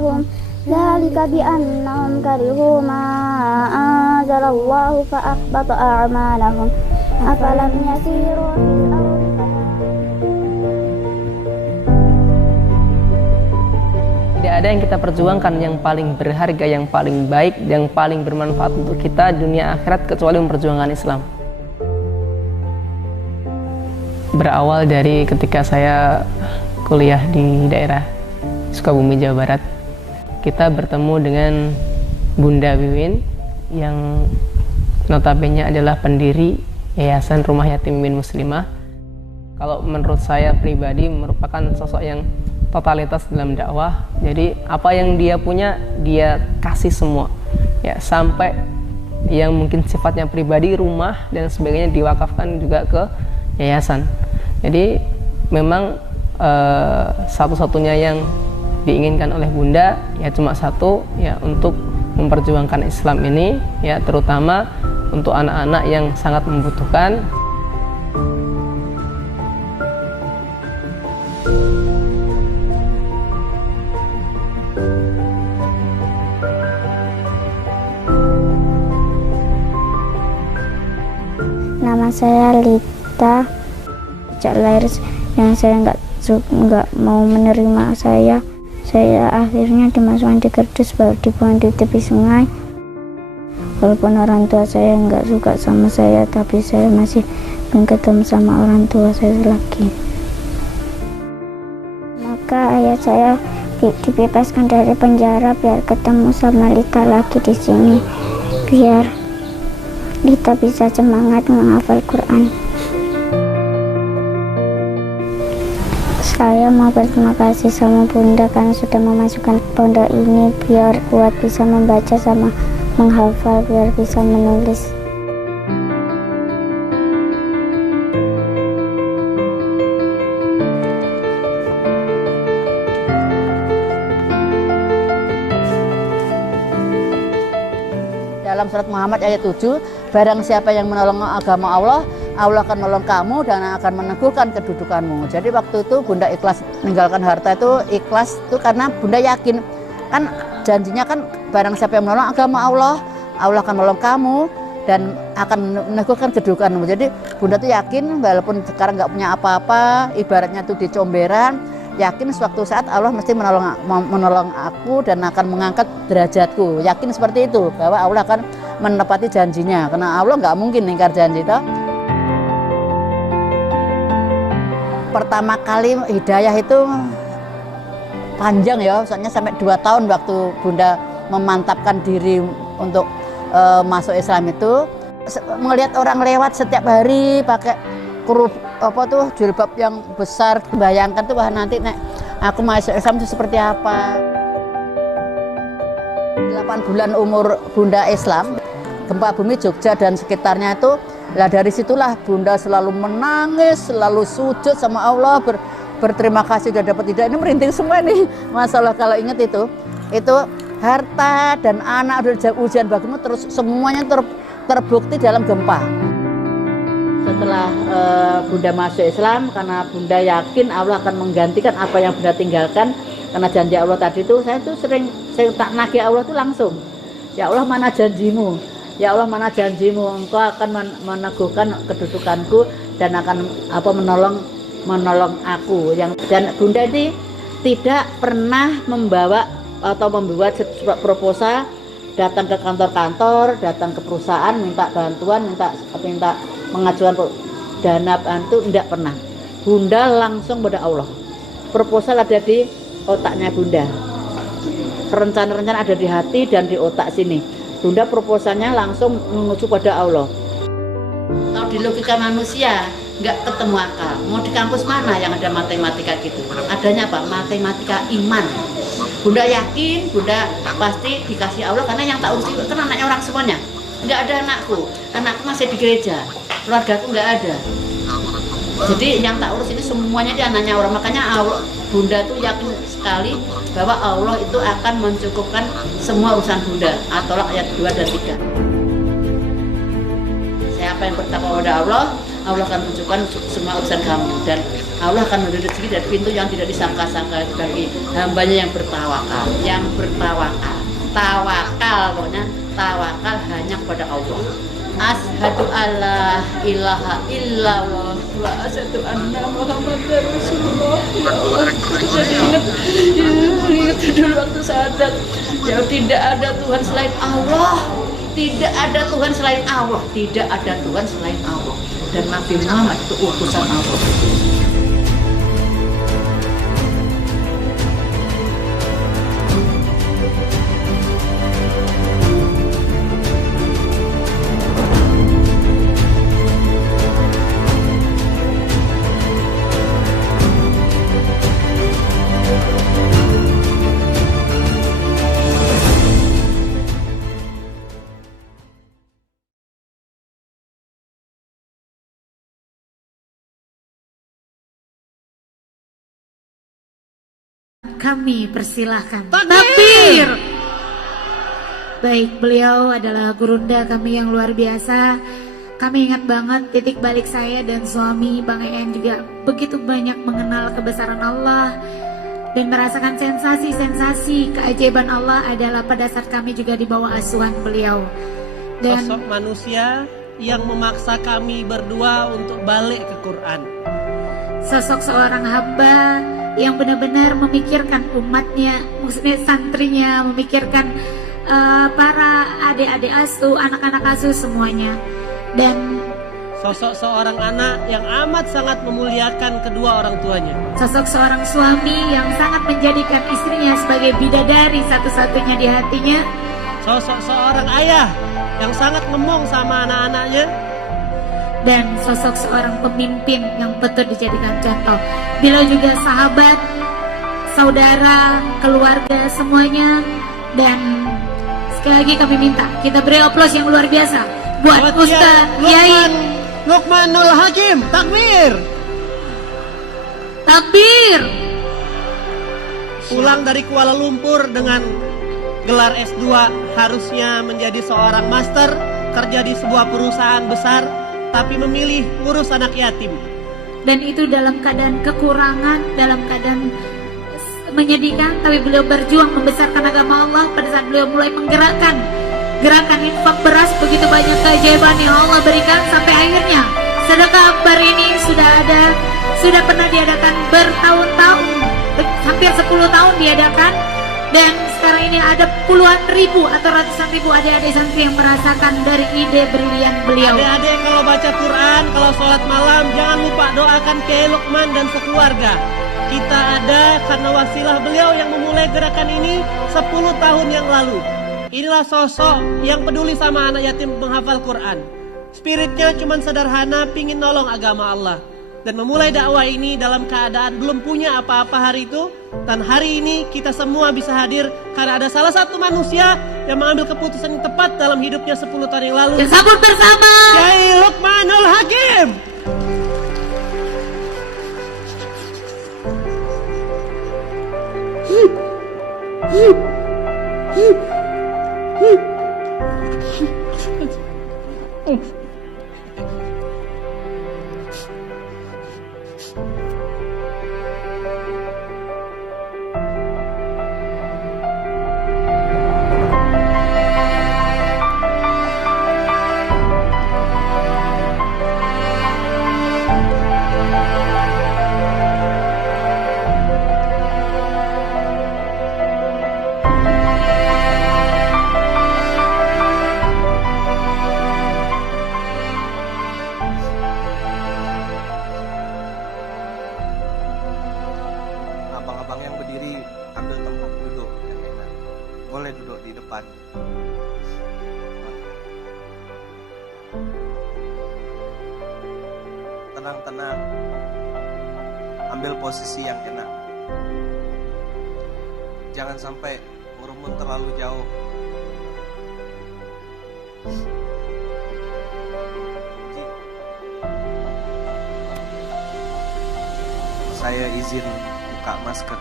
lahum dzalika bi annahum karihu ma anzalallahu fa ahbata a'malahum afalam yasiru fil ardi. Tidak ada yang kita perjuangkan yang paling berharga, yang paling baik, yang paling bermanfaat untuk kita dunia akhirat kecuali memperjuangkan Islam. Berawal dari ketika saya kuliah di daerah Sukabumi, Jawa Barat, kita bertemu dengan Bunda Wiwin yang notabene adalah pendiri Yayasan Rumah Yatim Wiwin Muslimah. Kalau menurut saya pribadi merupakan sosok yang totalitas dalam dakwah. Jadi apa yang dia punya dia kasih semua, ya, sampai yang mungkin sifatnya pribadi, rumah dan sebagainya diwakafkan juga ke yayasan. Jadi memang satu-satunya yang diinginkan oleh Bunda ya cuma satu, ya, untuk memperjuangkan Islam ini, ya, terutama untuk anak-anak yang sangat membutuhkan. Nama saya Lita. Sejak lahir yang saya nggak mau menerima saya akhirnya dimasukkan di kardus, baru dibuang di tepi sungai. Walaupun orang tua saya nggak suka sama saya, tapi saya masih ingin ketemu sama orang tua saya lagi. Maka ayah saya dibebaskan dari penjara biar ketemu sama Lita lagi di sini, biar Lita bisa semangat menghafal Quran. Saya mau berterima kasih sama Bunda karena sudah memasukkan pondok ini biar kuat bisa membaca sama menghafal, biar bisa menulis. Dalam surat Muhammad ayat 7, barang siapa yang menolong agama Allah, Allah akan menolong kamu dan akan meneguhkan kedudukanmu. Jadi waktu itu Bunda ikhlas meninggalkan harta itu, ikhlas itu karena Bunda yakin, kan janjinya kan barang siapa yang menolong agama Allah, Allah akan menolong kamu dan akan meneguhkan kedudukanmu. Jadi Bunda tuh yakin walaupun sekarang nggak punya apa-apa, ibaratnya tuh di comberan, yakin suatu saat Allah mesti menolong aku dan akan mengangkat derajatku. Yakin seperti itu, bahwa Allah akan menepati janjinya, karena Allah nggak mungkin ingkar janji toh. Pertama kali hidayah itu panjang ya, soalnya sampai 2 tahun waktu Bunda memantapkan diri untuk masuk Islam itu. Melihat orang lewat setiap hari pakai jilbab yang besar, bayangkan tuh wah nanti aku masuk Islam itu seperti apa. 8 bulan umur Bunda Islam, gempa bumi Jogja dan sekitarnya itu, lah dari situlah Bunda selalu menangis, selalu sujud sama Allah, berterima kasih sudah dapat hidayah. Ini merinding semua nih, masalah kalau ingat itu harta dan anak ujian bagimu terus semuanya terbukti dalam gempa. Setelah Bunda masuk Islam, karena Bunda yakin Allah akan menggantikan apa yang Bunda tinggalkan, karena janji Allah tadi itu, saya tak nagih Allah itu langsung, ya Allah mana janjimu, ya Allah mana janjimu, engkau akan meneguhkan kedudukanku dan akan menolong aku. Dan Bunda ini tidak pernah membawa atau membuat proposal, datang ke kantor-kantor, datang ke perusahaan minta bantuan, minta mengajukan dana bantu, tidak pernah. Bunda langsung pada Allah. Proposal ada di otaknya Bunda, rencana-rencana ada di hati dan di otak sini. Bunda proposalnya langsung menuju pada Allah. Kalau di logika manusia nggak ketemu akal. Mau di kampus mana yang ada matematika gitu? Adanya apa? Matematika iman. Bunda yakin, Bunda pasti dikasih Allah, karena yang tak urus itu kan anaknya orang semuanya. Nggak ada anakku masih di gereja, keluargaku nggak ada. Jadi yang tak urus ini semuanya dia anaknya orang. Makanya Allah, Bunda tuh yakin sekali bahwa Allah itu akan mencukupkan semua urusan Bunda. At-Tolak ayat 2 dan 3. Siapa yang bertakwa kepada Allah, Allah akan mencukupkan semua urusan kamu. Dan Allah akan memberi rezeki dari pintu yang tidak disangka-sangka bagi hambanya yang bertawakal. Yang bertawakal, tawakal pokoknya, tawakal hanya kepada Allah. Asyhadu alla ilaha illallah wa asyhadu anna Muhammadar Rasulullah. Jadi ingat dulu waktu sahadat, ya tidak ada Tuhan selain Allah. Tidak ada Tuhan selain Allah. Tidak ada Tuhan selain Allah. Dan Nabi Muhammad itu utusan Allah. Kami persilahkan. Takbir. Baik, beliau adalah gurunda kami yang luar biasa. Kami ingat banget titik balik saya dan suami Bang En juga begitu banyak mengenal kebesaran Allah dan merasakan sensasi-sensasi keajaiban Allah adalah pada saat kami juga di bawah asuhan beliau. Dan sosok manusia yang memaksa kami berdua untuk balik ke Quran. Sosok seorang hamba yang benar-benar memikirkan umatnya, maksudnya santrinya, memikirkan para adik-adik asuh, anak-anak asuh semuanya. Dan sosok seorang anak yang amat sangat memuliakan kedua orang tuanya. Sosok seorang suami yang sangat menjadikan istrinya sebagai bidadari satu-satunya di hatinya. Sosok seorang ayah yang sangat ngomong sama anak-anaknya. Dan sosok seorang pemimpin yang betul dijadikan contoh. Beliau juga sahabat, saudara, keluarga semuanya. Dan sekali lagi kami minta kita beri aplaus yang luar biasa buat Ustaz Yai Luqmanul Hakim. Takbir. Takbir. Pulang dari Kuala Lumpur dengan gelar S2, harusnya menjadi seorang master, kerja di sebuah perusahaan besar, tapi memilih ngurus anak yatim. Dan itu dalam keadaan kekurangan, dalam keadaan menyedihkan, tapi beliau berjuang membesarkan agama Allah. Pada saat beliau mulai menggerakkan gerakan infak beras, begitu banyak keajaiban yang Allah berikan, sampai akhirnya sedekah akbar ini sudah pernah diadakan bertahun-tahun, hampir 10 tahun diadakan. Dan sekarang ini ada puluhan ribu atau ratusan ribu adik-adik santri yang merasakan dari ide brilian beliau. Adik-adik kalau baca Quran, kalau sholat malam, jangan lupa doakan Kiai Luqman dan sekeluarga. Kita ada karena wasilah beliau yang memulai gerakan ini 10 tahun yang lalu. Inilah sosok yang peduli sama anak yatim menghafal Quran. Spiritnya cuma sederhana, pingin nolong agama Allah. Dan memulai dakwah ini dalam keadaan belum punya apa-apa hari itu. Dan hari ini kita semua bisa hadir karena ada salah satu manusia yang mengambil keputusan yang tepat dalam hidupnya 10 tahun yang lalu. Bersambut bersama Kiai Luqmanul Hakim. Abang-abang yang berdiri ambil tempat duduk yang enak. Boleh duduk di depan. Tenang-tenang. Ambil posisi yang enak. Jangan sampai merumun terlalu jauh. Saya izin buka masker.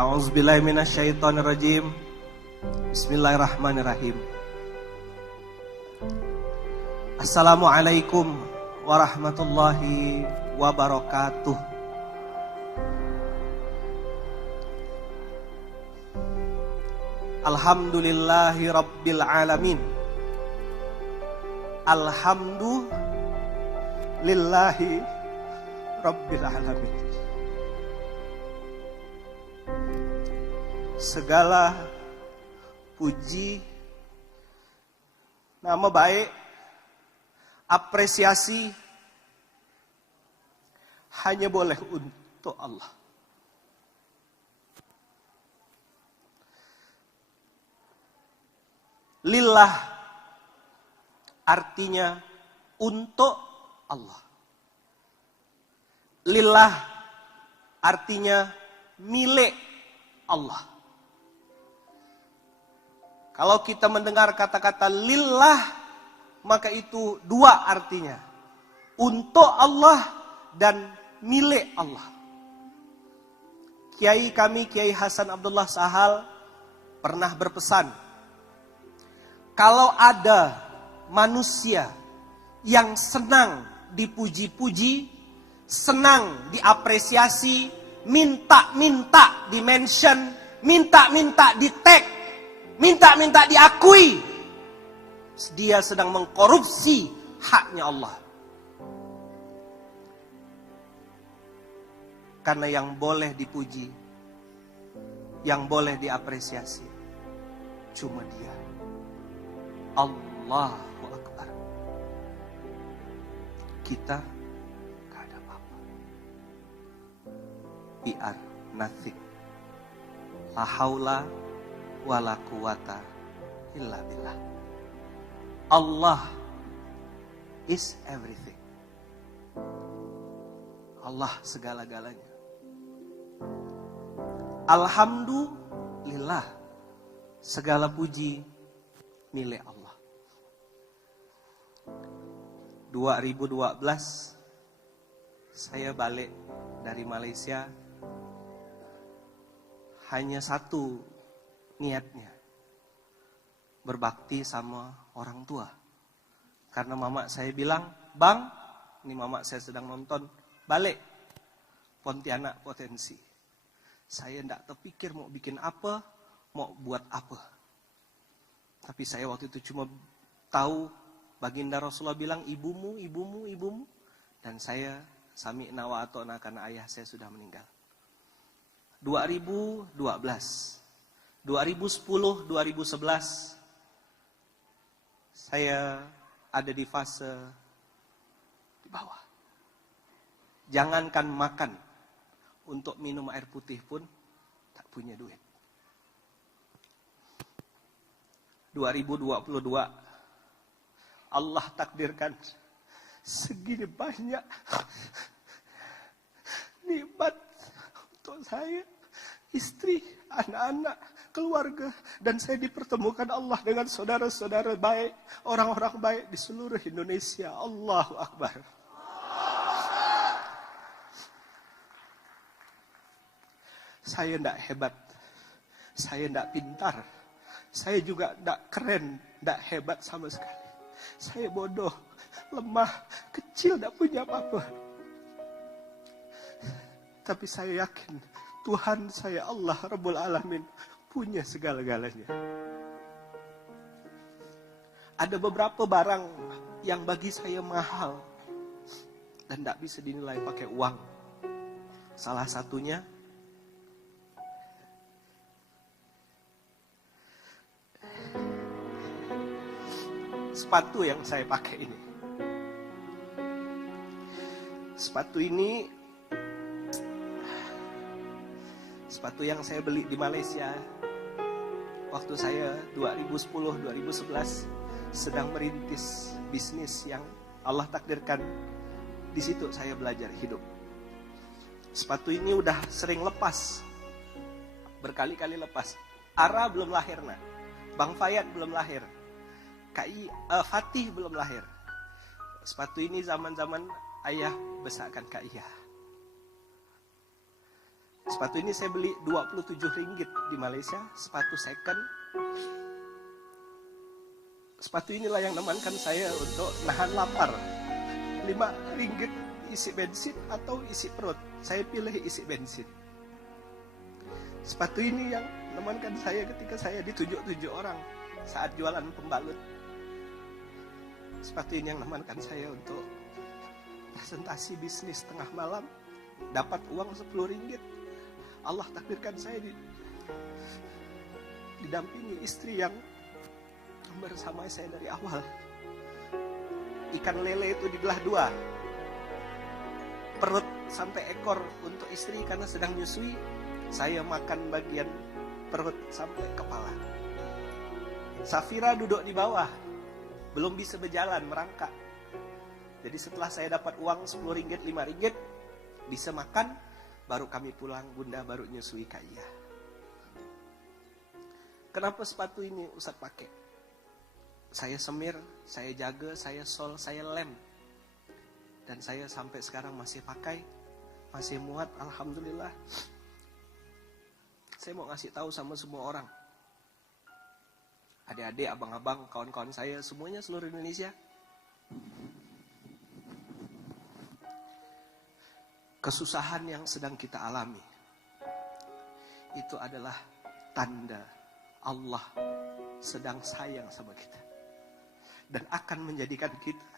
A'udzubillahi minasyaitonirrajim. Bismillahirrahmanirrahim. Assalamualaikum warahmatullahi wabarakatuh. Alhamdulillahi rabbil alamin. Alhamdulillahi rabbil alamin. Segala puji, nama baik, apresiasi hanya boleh untuk Allah. Lillah artinya untuk Allah. Lillah artinya milik Allah. Kalau kita mendengar kata-kata lillah, maka itu dua artinya. Untuk Allah dan milik Allah. Kiai kami, Kiai Hasan Abdullah Sahal, pernah berpesan, kalau ada manusia yang senang dipuji-puji, senang diapresiasi, minta-minta di-mention, minta-minta di-tag, minta-minta diakui, dia sedang mengkorupsi haknya Allah. Karena yang boleh dipuji, yang boleh diapresiasi, cuma Dia. Allahu Akbar. Kita gak ada apa-apa. We are nothing. La haula wala quwata illa billah. Allah is everything. Allah segala-galanya. Alhamdulillah, segala puji milik Allah. 2012 saya balik dari Malaysia, hanya satu niatnya, berbakti sama orang tua. Karena mama saya bilang, "Bang, ini mama saya sedang nonton, balik Pontianak Potensi." Saya tidak terpikir mau bikin apa, mau buat apa. Tapi saya waktu itu cuma tahu baginda Rasulullah bilang, ibumu, ibumu, ibumu. Dan saya sami'na wa ata'na karena ayah saya sudah meninggal. 2012. 2010, 2011 saya ada di fase di bawah. Jangankan makan, untuk minum air putih pun tak punya duit. 2022 Allah takdirkan segini banyak nikmat untuk saya, istri, anak-anak, keluarga, dan saya dipertemukan Allah dengan saudara-saudara baik, orang-orang baik di seluruh Indonesia. Allahu Akbar. Saya tidak hebat, saya tidak pintar, saya juga tidak keren, tidak hebat sama sekali. Saya bodoh, lemah, kecil, tidak punya apa-apa. Tapi saya yakin Tuhan saya Allah Rabbul Alamin punya segala-galanya. Ada beberapa barang yang bagi saya mahal dan tidak bisa dinilai pakai uang. Salah satunya sepatu yang saya pakai ini. Sepatu ini sepatu yang saya beli di Malaysia waktu saya 2010-2011 sedang merintis bisnis yang Allah takdirkan. Di situ saya belajar hidup. Sepatu ini udah sering lepas, berkali-kali lepas. Ara belum lahir, nah. Bang Fayat belum lahir, Fatih belum lahir. Sepatu ini zaman-zaman ayah besarkan Kak Iya. Sepatu ini saya beli 27 ringgit di Malaysia, sepatu second. Sepatu inilah yang nemankan saya untuk nahan lapar. 5 ringgit isi bensin atau isi perut. Saya pilih isi bensin. Sepatu ini yang nemankan saya ketika saya ditunjuk-tunjuk orang saat jualan pembalut. Sepatu ini yang nemankan saya untuk presentasi bisnis tengah malam, dapat uang 10 ringgit. Allah takdirkan saya didampingi istri yang bersama saya dari awal. Ikan lele itu dibelah 2, perut sampai ekor untuk istri karena sedang nyusui. Saya makan bagian perut sampai kepala. Safira duduk di bawah, belum bisa berjalan, merangkak. Jadi setelah saya dapat uang 10 ringgit, 5 ringgit, bisa makan, baru kami pulang, bunda baru nyusui Kaya. Kenapa sepatu ini Ustaz pakai? Saya semir, saya jaga, saya sol, saya lem. Dan saya sampai sekarang masih pakai, masih muat, alhamdulillah. Saya mau ngasih tahu sama semua orang. Adik-adik, abang-abang, kawan-kawan saya, semuanya seluruh Indonesia. Kesusahan yang sedang kita alami itu adalah tanda Allah sedang sayang sama kita dan akan menjadikan kita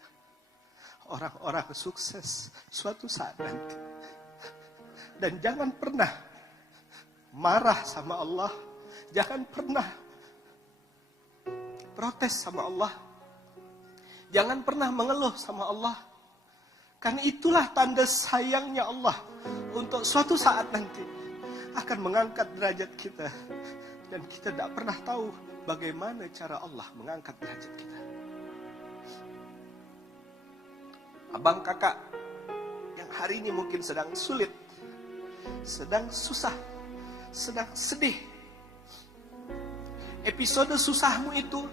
orang-orang sukses suatu saat nanti. Dan jangan pernah marah sama Allah, jangan pernah protes sama Allah, jangan pernah mengeluh sama Allah. Karena itulah tanda sayangnya Allah untuk suatu saat nanti akan mengangkat derajat kita. Dan kita tidak pernah tahu bagaimana cara Allah mengangkat derajat kita. Abang kakak yang hari ini mungkin sedang sulit, sedang susah, sedang sedih. Episode susahmu itu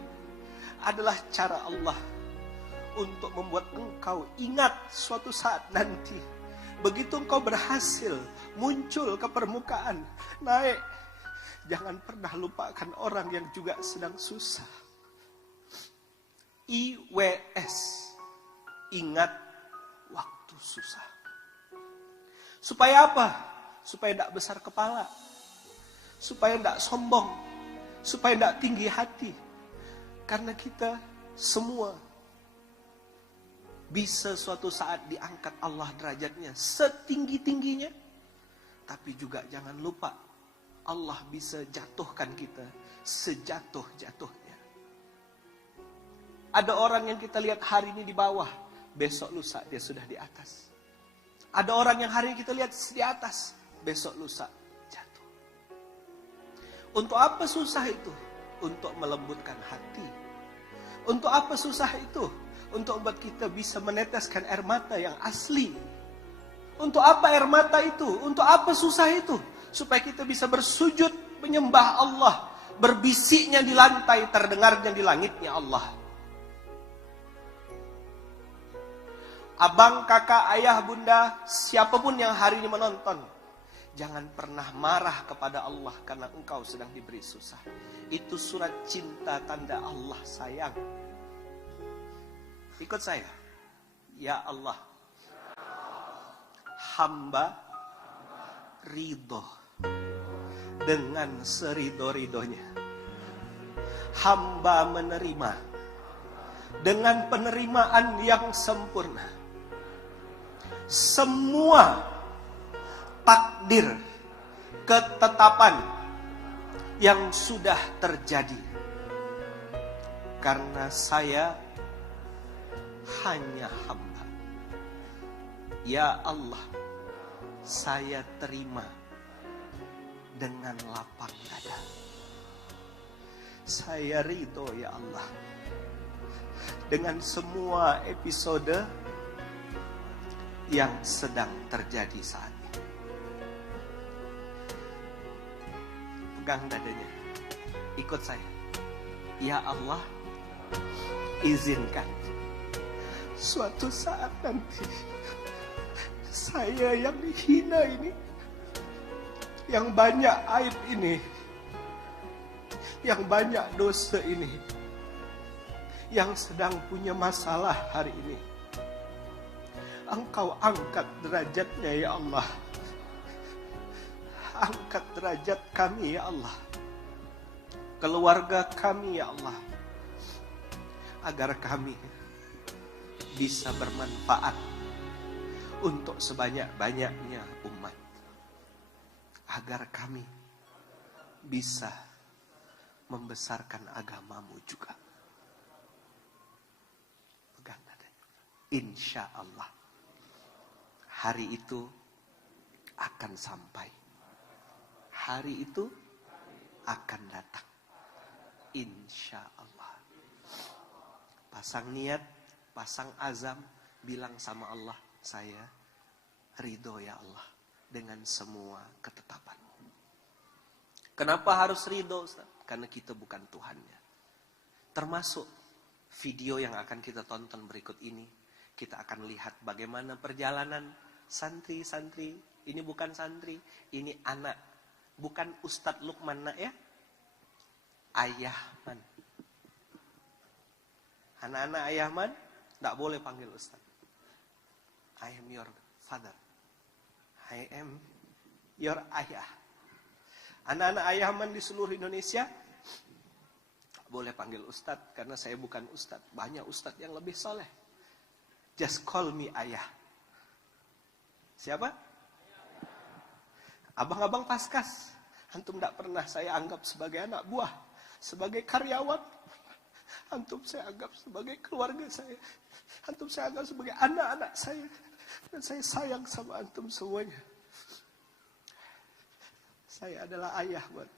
adalah cara Allah untuk membuat engkau ingat suatu saat nanti. Begitu engkau berhasil muncul ke permukaan, naik, jangan pernah lupakan orang yang juga sedang susah. IWS, ingat waktu susah. Supaya apa? Supaya tidak besar kepala, supaya tidak sombong, supaya tidak tinggi hati. Karena kita semua bisa suatu saat diangkat Allah derajatnya setinggi-tingginya. Tapi juga jangan lupa Allah bisa jatuhkan kita sejatuh-jatuhnya. Ada orang yang kita lihat hari ini di bawah, besok lusa dia sudah di atas. Ada orang yang hari ini kita lihat di atas, besok lusa jatuh. Untuk apa susah itu? Untuk melembutkan hati. Untuk apa susah itu? Untuk membuat kita bisa meneteskan air mata yang asli. Untuk apa air mata itu? Untuk apa susah itu? Supaya kita bisa bersujud menyembah Allah. Berbisiknya di lantai, terdengarnya di langitnya Allah. Abang, kakak, ayah, bunda, siapapun yang hari ini menonton, jangan pernah marah kepada Allah karena engkau sedang diberi susah. Itu surat cinta tanda Allah sayang. Ikut saya. Ya Allah, hamba ridho dengan seridho-ridhonya. Hamba menerima dengan penerimaan yang sempurna semua takdir, ketetapan yang sudah terjadi. Karena saya hanya hamba. Ya Allah, saya terima dengan lapang dada. Saya ridho ya Allah dengan semua episode yang sedang terjadi saat ini. Pegang dadanya, ikut saya. Ya Allah, izinkan suatu saat nanti saya yang dihina ini yang banyak aib ini, yang banyak dosa ini, yang sedang punya masalah hari ini, Engkau angkat derajatnya ya Allah. Angkat derajat kami ya Allah, keluarga kami ya Allah, agar kami bisa bermanfaat untuk sebanyak-banyaknya umat, agar kami bisa membesarkan agamamu juga. Pegang dadanya. Insya Allah hari itu akan sampai, hari itu akan datang. Insya Allah. Pasang niat, pasang azam, bilang sama Allah, saya ridho ya Allah dengan semua ketetapan-Mu. Kenapa harus ridho, Ustaz? Karena kita bukan Tuhannya. Termasuk video yang akan kita tonton berikut ini, kita akan lihat bagaimana perjalanan santri-santri. Ini bukan santri, ini anak. Bukan Ustadz Lukman nak ya, Ayahman. Anak-anak Ayahman tidak boleh panggil Ustadz. I am your father. I am your ayah. Anak-anak Ayahman di seluruh Indonesia boleh panggil Ustadz, karena saya bukan Ustadz. Banyak Ustadz yang lebih soleh. Just call me ayah. Siapa? Abang-abang Paskas. Antum tidak pernah saya anggap sebagai anak buah, sebagai karyawan. Antum saya anggap sebagai keluarga saya. Antum saya anggap sebagai anak-anak saya. Dan saya sayang sama antum semuanya. Saya adalah ayah buat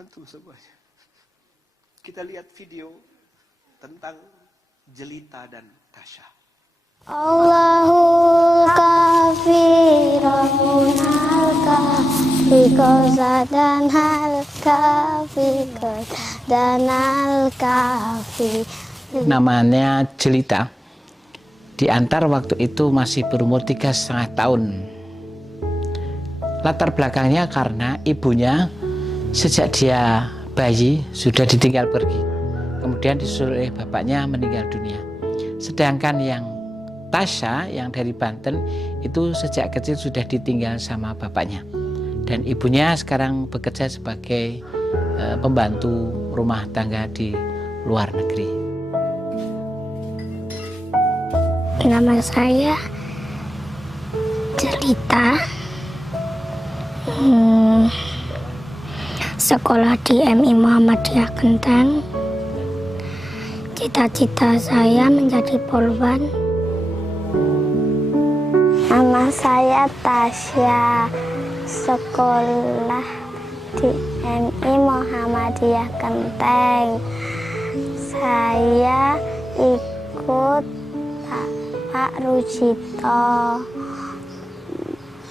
antum semuanya. Kita lihat video tentang Jelita dan Tasya. Allahul kafi Rabbunal kafi kosa dan hal kafi kosa dan hal kafi. Namanya Jelita. Diantar waktu itu masih berumur 3,5 tahun. Latar belakangnya karena ibunya sejak dia bayi sudah ditinggal pergi. Kemudian disusul oleh bapaknya meninggal dunia. Sedangkan yang Tasya yang dari Banten itu sejak kecil sudah ditinggal sama bapaknya. Dan ibunya sekarang bekerja sebagai pembantu rumah tangga di luar negeri. Nama saya Jelita. Sekolah di MI Muhammadiyah Kenteng. Cita-cita saya menjadi polwan. Nama saya Tasya, sekolah di MI Muhammadiyah Kenteng. Saya ikut Pak Rujito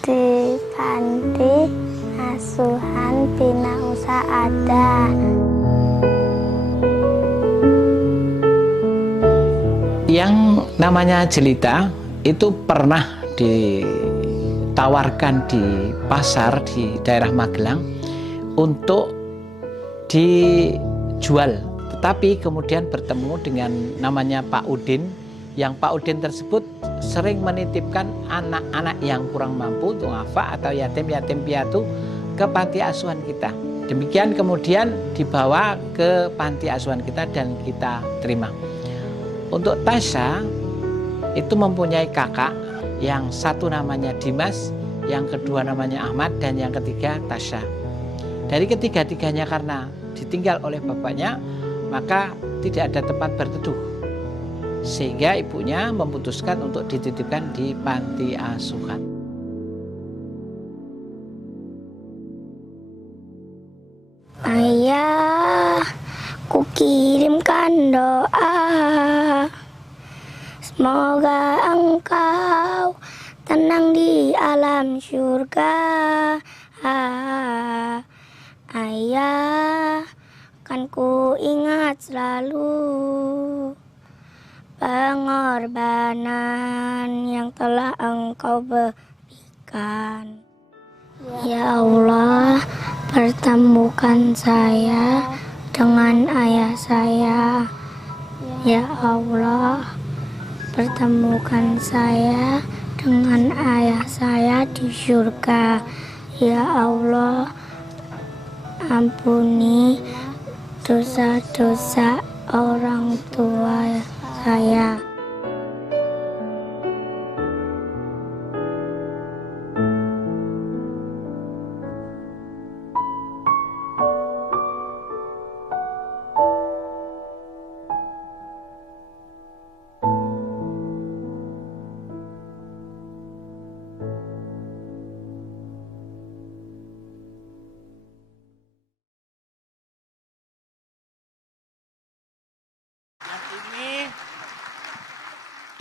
di panti asuhan Bina Usaada. Yang namanya Jelita itu pernah ditawarkan di pasar di daerah Magelang untuk dijual, tetapi kemudian bertemu dengan namanya Pak Udin, yang Pak Udin tersebut sering menitipkan anak-anak yang kurang mampu, duafa atau yatim-yatim piatu ke panti asuhan kita. Demikian kemudian dibawa ke panti asuhan kita dan kita terima. Untuk Tasya itu mempunyai kakak, yang satu namanya Dimas, yang kedua namanya Ahmad, dan yang ketiga Tasya. Dari ketiga-tiganya karena ditinggal oleh bapaknya, maka tidak ada tempat berteduh. Sehingga ibunya memutuskan untuk dititipkan di panti asuhan. Ayah, kukirimkan doa. Semoga engkau tenang di alam surga. Ayah, kan ku ingat selalu pengorbanan yang telah engkau berikan. Ya Allah, pertemukan saya dengan ayah saya. Ya Allah, pertemukan saya dengan ayah saya di surga. Ya Allah, ampuni dosa-dosa orang tua saya.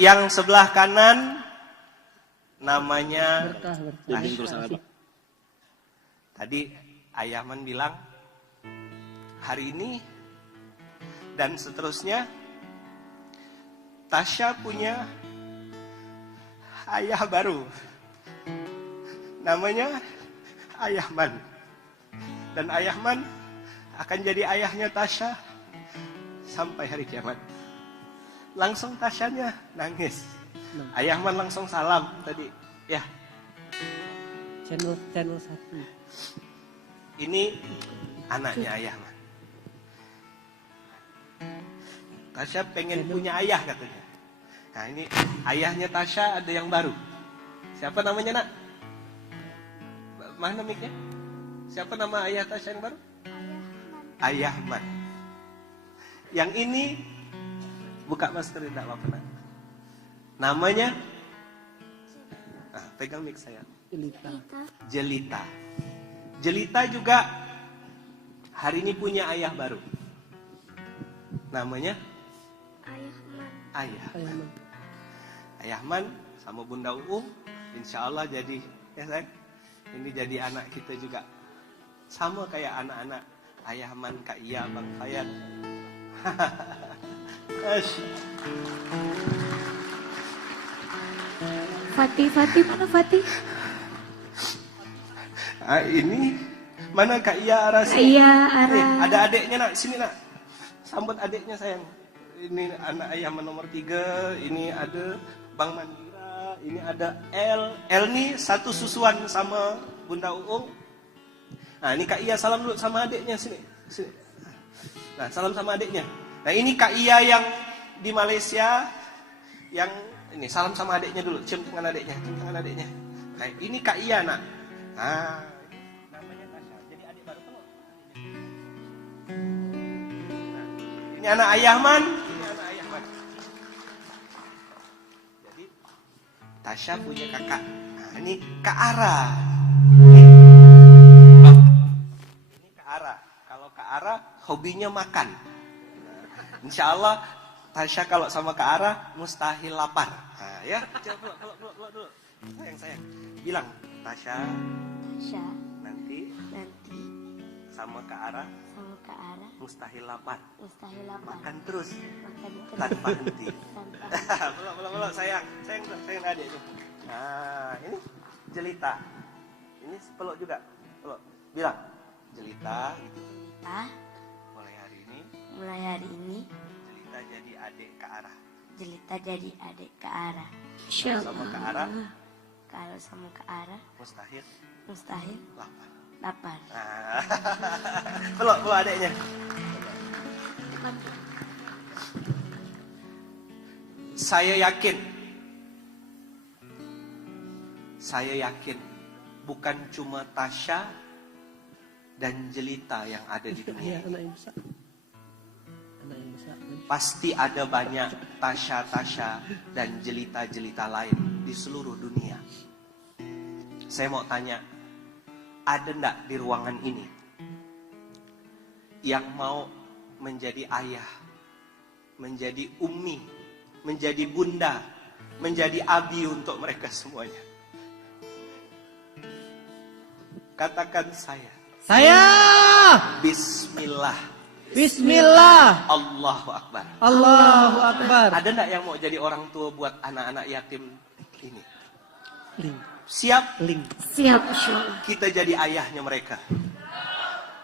Yang sebelah kanan namanya Tasya. Tadi Ayahman bilang hari ini dan seterusnya Tasya punya ayah baru. Namanya Ayahman. Dan Ayahman akan jadi ayahnya Tasya sampai hari kiamat. Langsung Tasyanya nangis. Ayahman langsung salam tadi. Ya. Channel 1. Ini anaknya Ayahman. Tasya pengen punya ayah katanya. Nah ini ayahnya Tasya ada yang baru. Siapa namanya nak? Mana mic-nya? Siapa nama ayah Tasya yang baru? Ayahman. Yang ini buka masker tidak apa-apa nak. Namanya pegang mic saya. Jelita. Jelita juga hari ini punya ayah baru. Namanya Ayahman. Ayahman sama Bunda Uung insya Allah jadi ya sayang. Ini jadi anak kita juga. Sama kayak anak-anak Ayahman, Kak Iya, Bang Fayan. Fatih mana Fatih? Ini mana Kak Iya Ara sini? Iya Ara. Ada adiknya nak, sini nak. Sambut adiknya sayang. Ini anak Ayahman nomor 3. Ini ada Bang Mandira. Ini ada El. El nih satu susuan sama Bunda Uung. Nah ini Kak Iya salam dulu sama adiknya sini. Nah salam sama adiknya. Nah ini Kak Iya yang di Malaysia, yang ini salam sama adiknya dulu, cium tangan adiknya, Nah ini Kak Iya nak. Nah ini namanya Tasya, jadi adik baru kan? Nah, ini anak Ayahman, Jadi Tasya punya kakak. Nah ini Kak Ara. Ini Kak Ara. Kalau Kak Ara hobinya makan. Insya Allah Tasya kalau sama Kak Ara mustahil lapar. Nah, ya, coba peluk dulu. Sayang. Bilang Tasya nanti sama Kak Ara mustahil lapar. Makan terus. Tanpa henti. Peluk sayang adik itu. Nah, ini Jelita. Ini peluk juga. Peluk. Bilang Jelita. Mulai hari ini Jelita jadi adik Kak Ara. Sama Kak Ara. Kalau sama Kak Ara Mustahil lapar. Peluk adiknya. Saya yakin bukan cuma Tasya dan Jelita yang ada di dunia ini. Pasti ada banyak Tasya dan Jelita lain di seluruh dunia. Saya mau tanya, ada enggak di ruangan ini yang mau menjadi ayah, menjadi ummi, menjadi bunda, menjadi abi untuk mereka semuanya? Katakan saya. Bismillah. Allahu Akbar. Allahu Akbar. Ada enggak yang mau jadi orang tua buat anak-anak yatim ini? Siap? Siap, insyaallah. Kita jadi ayahnya mereka.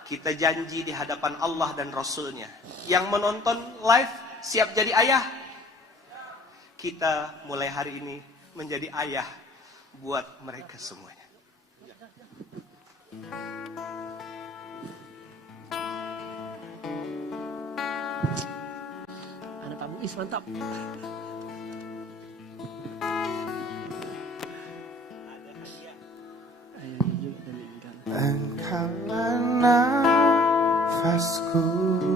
Kita janji di hadapan Allah dan Rasulnya. Yang menonton live siap jadi ayah. Kita mulai hari ini menjadi ayah buat mereka semuanya. Anak Pak Muiz mantap. Engkaulah nafasku,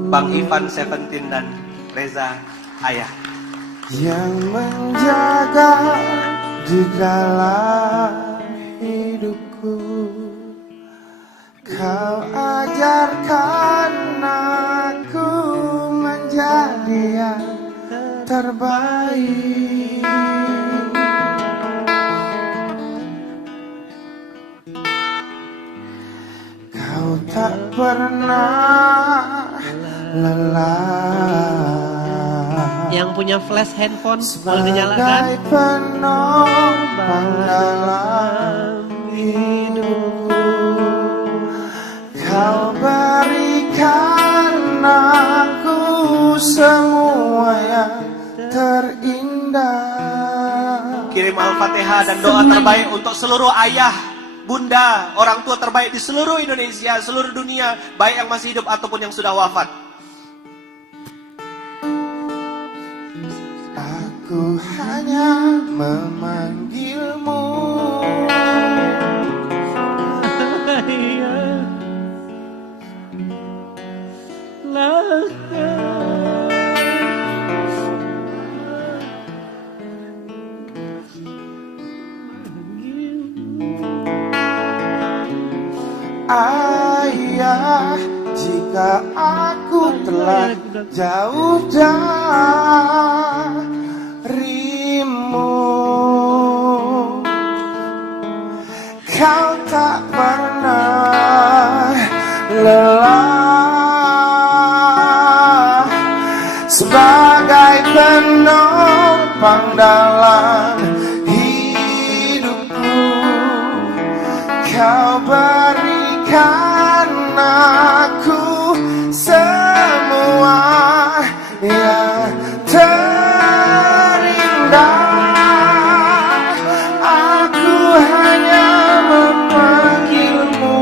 Bang Ivan Seventeen dan Reza Ayah, yang menjaga di dalam hidupku. Kau ajarkan aku menjadi yang terbaik. Kau tak pernah lelah. Yang punya flash handphone boleh dinyalakan. Sebagai penopang dalam hidupku, Kau berikan aku semua yang terindah. kirim Al-Fatihah dan doa terbaik untuk seluruh ayah, bunda, orang tua terbaik di seluruh Indonesia, seluruh dunia, baik yang masih hidup ataupun yang sudah wafat. Aku hanya memanggilmu, Ayah. Jika aku telah jauh darimu, Kau tak pernah lelah. Sebagai penopang dalam hidupku, Kau berikan aku semua yang terindah. Aku hanya memanggilmu,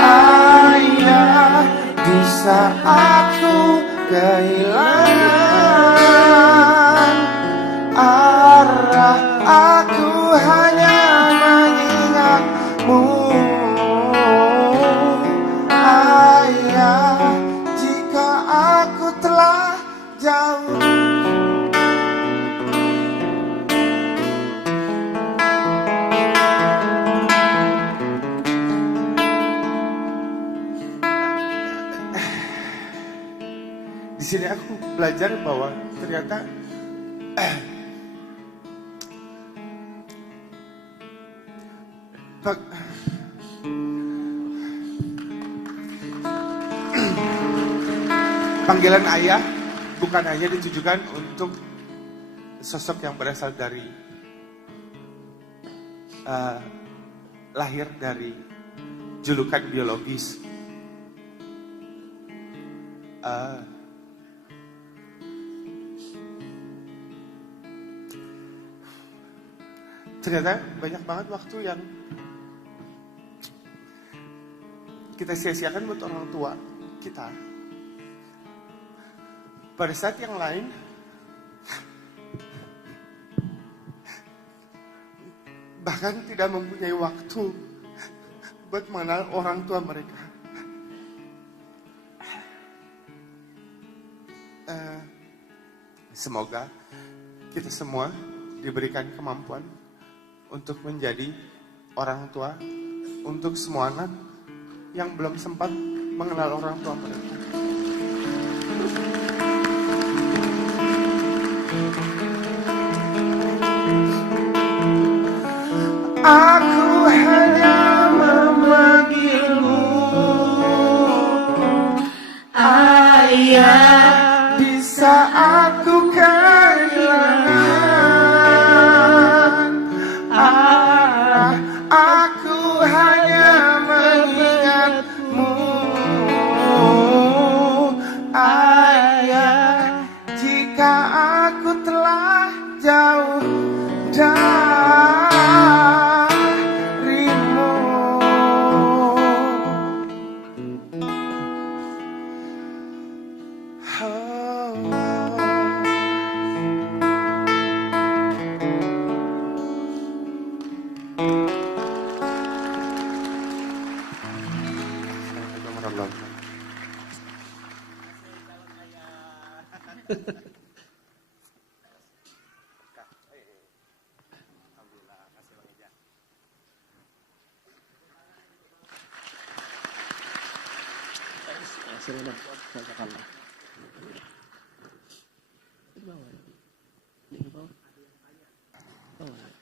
Ayah. Di saat ku kehilangan arah, aku hanya mengingatmu, Ayah. Jika aku telah jauh, di sini aku belajar bahwa ternyata panggilan ayah bukan hanya ditujukan untuk sosok yang berasal dari lahir dari julukan biologis. Ternyata banyak banget waktu yang kita sia-siakan buat orang tua kita. Pada saat yang lain, bahkan tidak mempunyai waktu buat mengenal orang tua mereka. Semoga kita semua diberikan kemampuan untuk menjadi orang tua untuk semua anak yang belum sempat mengenal orang tua mereka. Aku hanya memanggilmu, Ayah. Di saat ku kehilangan jauh darimu.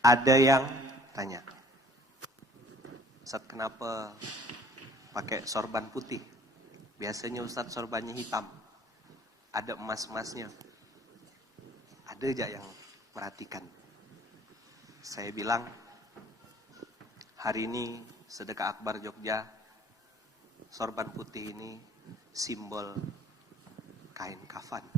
Ada yang tanya, Ustaz kenapa pakai sorban putih? Biasanya Ustaz sorbannya hitam, ada emas-emasnya. Ada aja yang perhatikan. Saya bilang, hari ini sedekah akbar Jogja, sorban putih ini simbol kain kafan.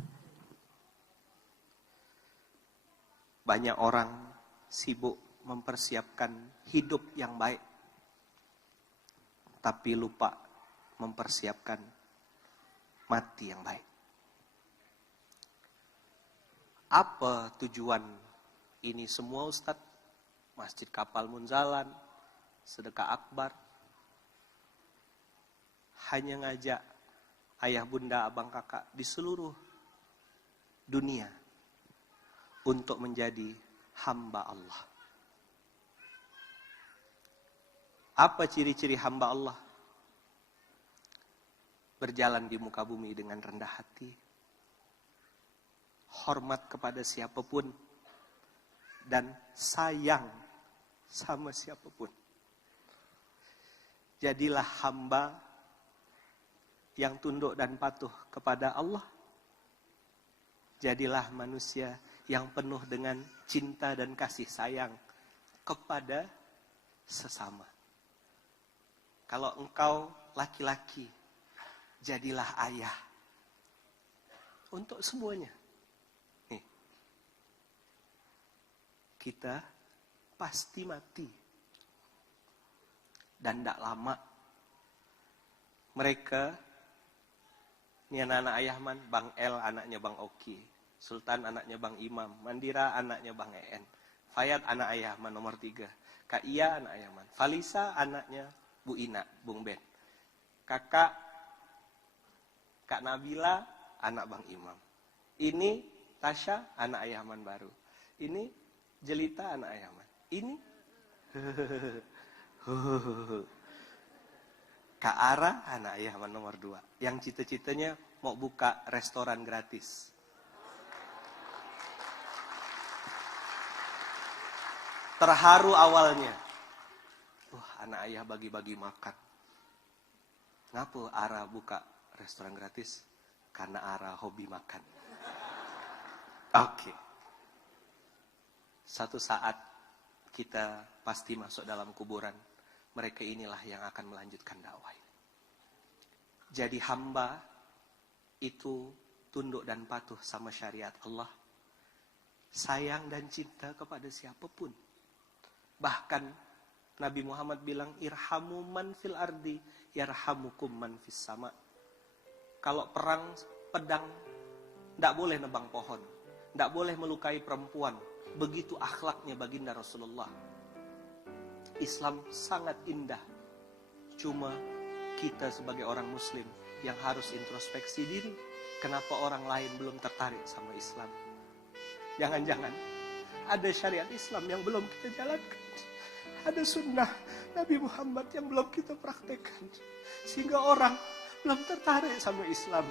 Banyak orang sibuk mempersiapkan hidup yang baik, tapi lupa mempersiapkan mati yang baik. Apa tujuan ini semua Ustadz? Masjid Kapal Munzalan, sedekah akbar, hanya ngajak ayah bunda abang kakak di seluruh dunia untuk menjadi hamba Allah. Apa ciri-ciri hamba Allah? Berjalan di muka bumi dengan rendah hati, hormat kepada siapapun, dan sayang sama siapapun. Jadilah hamba yang tunduk dan patuh kepada Allah. Jadilah manusia yang penuh dengan cinta dan kasih sayang kepada sesama. Kalau engkau laki-laki, jadilah ayah untuk semuanya. Nih, kita pasti mati. Dan tidak lama. Mereka, ini anak-anak Ayahman, Bang El anaknya Bang Oki, Sultan anaknya Bang Imam, Mandira anaknya Bang En, Fayad anak Ayahman nomor 3, Kak Iya anak Ayahman, Falisa anaknya Bu Ina, Bung Ben, Kakak Kak Nabila anak Bang Imam, ini Tasya anak Ayahman baru, ini Jelita anak Ayahman, ini Kak Ara anak Ayahman nomor 2, yang cita-citanya mau buka restoran gratis. Terharu awalnya. Anak ayah bagi-bagi makan. Ngapa Ara buka restoran gratis? Karena Ara hobi makan. Oke. Satu saat kita pasti masuk dalam kuburan. Mereka inilah yang akan melanjutkan dakwah. Jadi hamba itu tunduk dan patuh sama syariat Allah. Sayang dan cinta kepada siapapun. Bahkan Nabi Muhammad bilang, irhamu man fil ardi, yarhamukum man fis sama. Kalau perang pedang, tidak boleh nebang pohon, tidak boleh melukai perempuan. Begitu akhlaknya baginda Rasulullah. Islam sangat indah. Cuma kita sebagai orang muslim yang harus introspeksi diri. Kenapa orang lain belum tertarik sama Islam? Jangan-jangan ada syariat Islam yang belum kita jalankan. Ada sunnah Nabi Muhammad yang belum kita praktekkan. Sehingga orang belum tertarik sama Islam.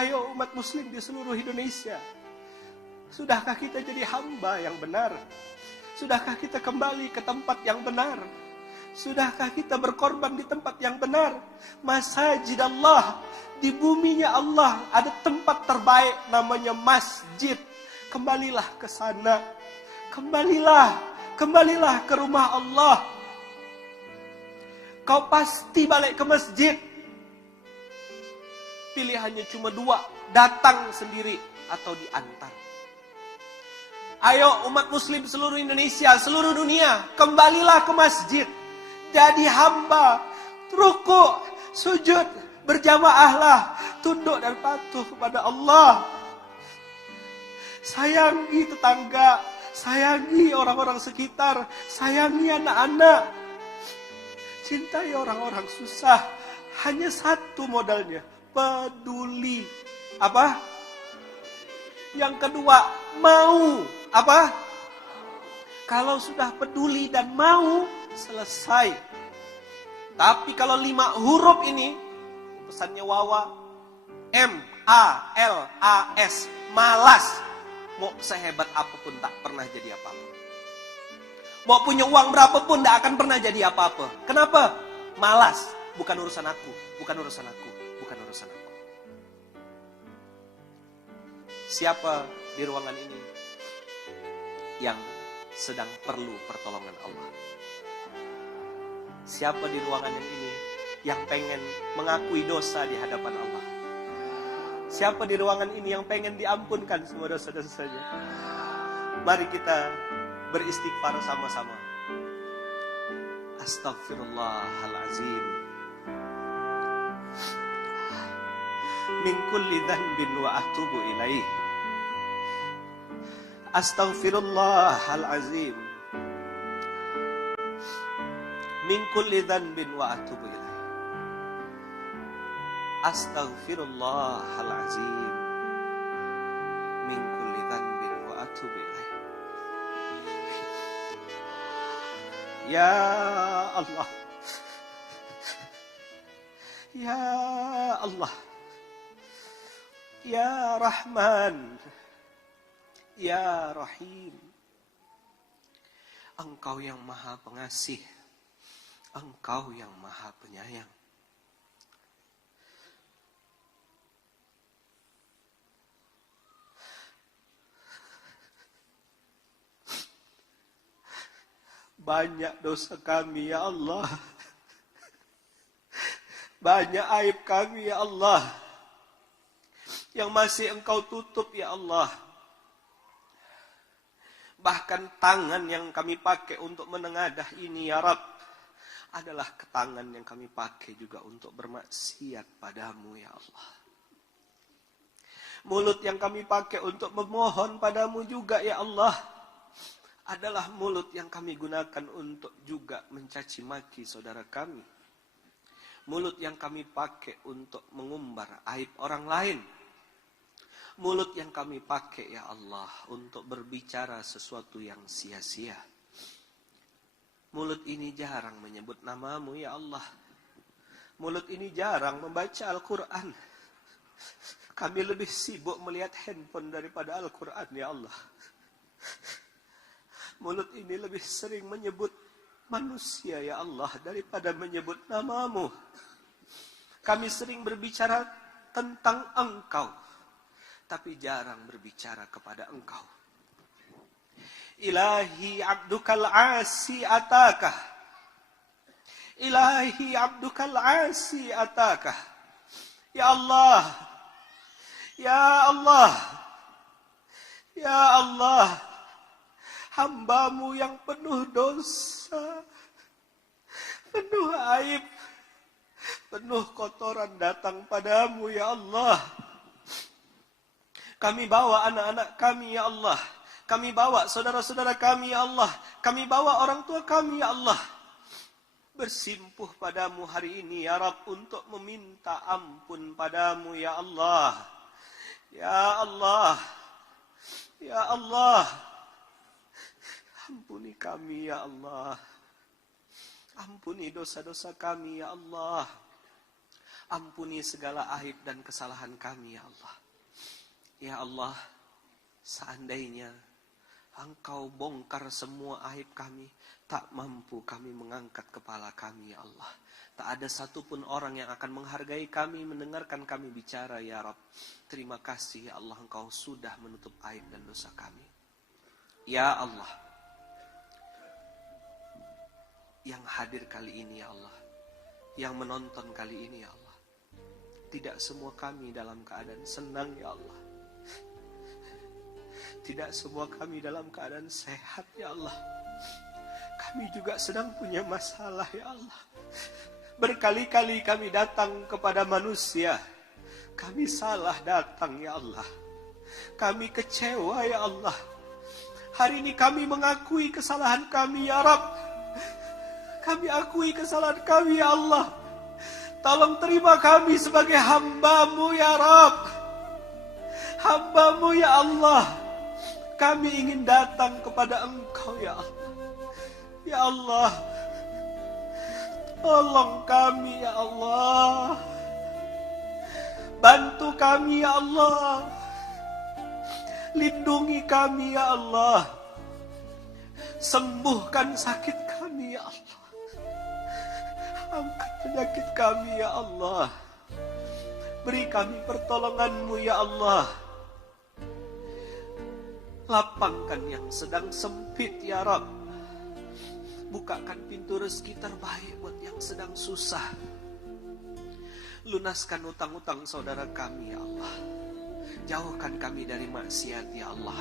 Ayo umat muslim di seluruh Indonesia. Sudahkah kita jadi hamba yang benar? Sudahkah kita kembali ke tempat yang benar? Sudahkah kita berkorban di tempat yang benar? Masjid Allah, di buminya Allah ada tempat terbaik namanya masjid. Kembalilah ke sana. Kembalilah ke rumah Allah. Kau pasti balik ke masjid. Pilihannya cuma 2, datang sendiri atau diantar. Ayo umat muslim seluruh Indonesia, seluruh dunia, kembalilah ke masjid. Jadi hamba, rukuk, sujud, berjamaahlah, tunduk dan patuh kepada Allah. Sayangi tetangga, sayangi orang-orang sekitar, sayangi anak-anak. Cintai orang-orang susah. Hanya satu modalnya, peduli. Apa? Yang kedua, mau. Apa? Kalau sudah peduli dan mau, selesai. Tapi kalau 5 huruf ini, pesannya Wawa, M-A-L-A-S, malas. Mau sehebat apapun tak pernah jadi apa-apa. Mau punya uang berapapun tak akan pernah jadi apa-apa. Kenapa? Malas. Bukan urusan aku, bukan urusan aku, bukan urusan aku. Siapa di ruangan ini yang sedang perlu pertolongan Allah? Siapa di ruangan yang ini yang pengen mengakui dosa di hadapan Allah? Siapa di ruangan ini yang pengen diampunkan semua dosa-dosanya? Mari kita beristighfar sama-sama. Astaghfirullahalazim. Min kulli dhanbin wa atubu ilaih. Astaghfirullahalazim. Min kulli dhanbin wa atubu ilaih. Astaghfirullahalazim. Min kulli dhanbin wa atubu ilaih. Ya Allah. Ya Allah. Ya Rahman. Ya Rahim. Engkau yang maha pengasih. Engkau yang maha penyayang. Banyak dosa kami ya Allah. Banyak aib kami ya Allah. Yang masih Engkau tutup ya Allah. Bahkan tangan yang kami pakai untuk menengadah ini ya Rabb, adalah tangan yang kami pakai juga untuk bermaksiat padamu ya Allah. Mulut yang kami pakai untuk memohon padamu juga ya Allah, adalah mulut yang kami gunakan untuk juga mencaci maki saudara kami. Mulut yang kami pakai untuk mengumbar aib orang lain. Mulut yang kami pakai ya Allah untuk berbicara sesuatu yang sia-sia. Mulut ini jarang menyebut namamu ya Allah. Mulut ini jarang membaca Al-Quran. Kami lebih sibuk melihat handphone daripada Al-Quran ya Allah. Mulut ini lebih sering menyebut manusia ya Allah daripada menyebut namamu. Kami sering berbicara tentang Engkau, tapi jarang berbicara kepada Engkau. Ilahi abdukal asi atakah. Ilahi abdukal asi atakah. Ya Allah. Ya Allah. Ya Allah. Hamba-Mu yang penuh dosa, penuh aib, penuh kotoran datang padamu ya Allah. Kami bawa anak-anak kami ya Allah. Kami bawa saudara-saudara kami ya Allah. Kami bawa orang tua kami ya Allah. Bersimpuh padamu hari ini ya Rabb untuk meminta ampun padamu ya Allah. Ya Allah. Ya Allah. Ampuni kami ya Allah. Ampuni dosa-dosa kami ya Allah. Ampuni segala aib dan kesalahan kami ya Allah. Ya Allah, seandainya Engkau bongkar semua aib kami, tak mampu kami mengangkat kepala kami ya Allah. Tak ada satupun orang yang akan menghargai kami, mendengarkan kami bicara ya Rabb. Terima kasih ya Allah, Engkau sudah menutup aib dan dosa kami. Ya Allah, yang hadir kali ini ya Allah, yang menonton kali ini ya Allah, tidak semua kami dalam keadaan senang ya Allah. Tidak semua kami dalam keadaan sehat ya Allah. Kami juga sedang punya masalah ya Allah. Berkali-kali kami datang kepada manusia. Kami salah datang ya Allah. Kami kecewa ya Allah. Hari ini kami mengakui kesalahan kami ya Rabb. Kami akui kesalahan kami ya Allah. Tolong terima kami sebagai hamba-Mu ya Rabb. Hamba-Mu ya Allah. Kami ingin datang kepada Engkau ya Allah. Ya Allah, tolong kami ya Allah. Bantu kami ya Allah. Lindungi kami ya Allah. Sembuhkan sakit kami ya Allah. Angkat penyakit kami ya Allah. Beri kami pertolongan-Mu ya Allah. Lapangkan yang sedang sempit ya Rabb. Bukakan pintu rezeki terbaik buat yang sedang susah. Lunaskan utang-utang saudara kami ya Allah. Jauhkan kami dari maksiat ya Allah.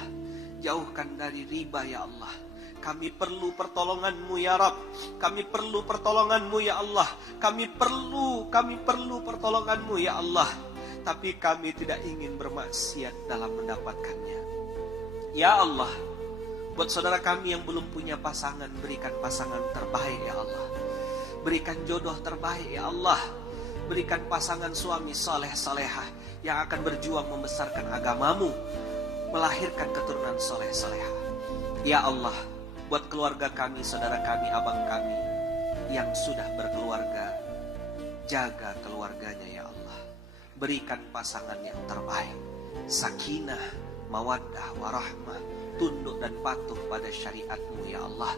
Jauhkan dari riba ya Allah. Kami perlu pertolongan-Mu ya Rabb. Kami perlu pertolongan-Mu ya Allah. Kami perlu pertolongan-Mu ya Allah. Tapi kami tidak ingin bermaksiat dalam mendapatkannya. Ya Allah, buat saudara kami yang belum punya pasangan, berikan pasangan terbaik ya Allah. Berikan jodoh terbaik ya Allah. Berikan pasangan suami soleh-solehah yang akan berjuang membesarkan agama-Mu, melahirkan keturunan soleh-solehah. Ya Allah, buat keluarga kami, saudara kami, abang kami yang sudah berkeluarga, jaga keluarganya ya Allah. Berikan pasangan yang terbaik, sakinah, mawaddah, warahmah, tunduk dan patuh pada syariat-Mu ya Allah.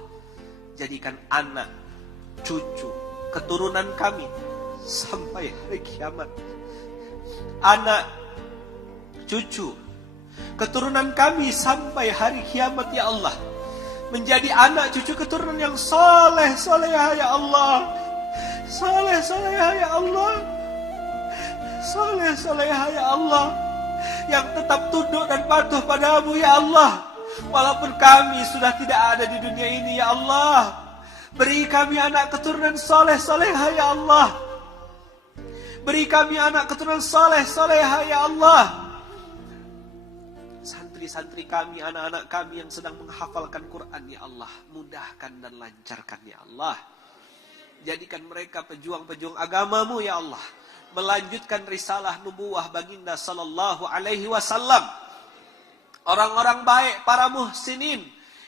Jadikan anak, cucu, keturunan kami sampai hari kiamat. Anak, cucu, keturunan kami sampai hari kiamat ya Allah. Menjadi anak, cucu, keturunan yang soleh, solehah ya Allah. Soleh, solehah ya Allah. Soleh, solehah ya Allah. Yang tetap tunduk dan patuh padamu ya Allah. Walaupun kami sudah tidak ada di dunia ini ya Allah. Beri kami anak keturunan soleh solehah ya Allah. Beri kami anak keturunan soleh solehah ya Allah. Santri-santri kami, anak-anak kami yang sedang menghafalkan Quran ya Allah, mudahkan dan lancarkan ya Allah. Jadikan mereka pejuang-pejuang agama-Mu ya Allah. Melanjutkan risalah nubuwah baginda sallallahu alaihi wasallam. Orang-orang baik, para muhsinin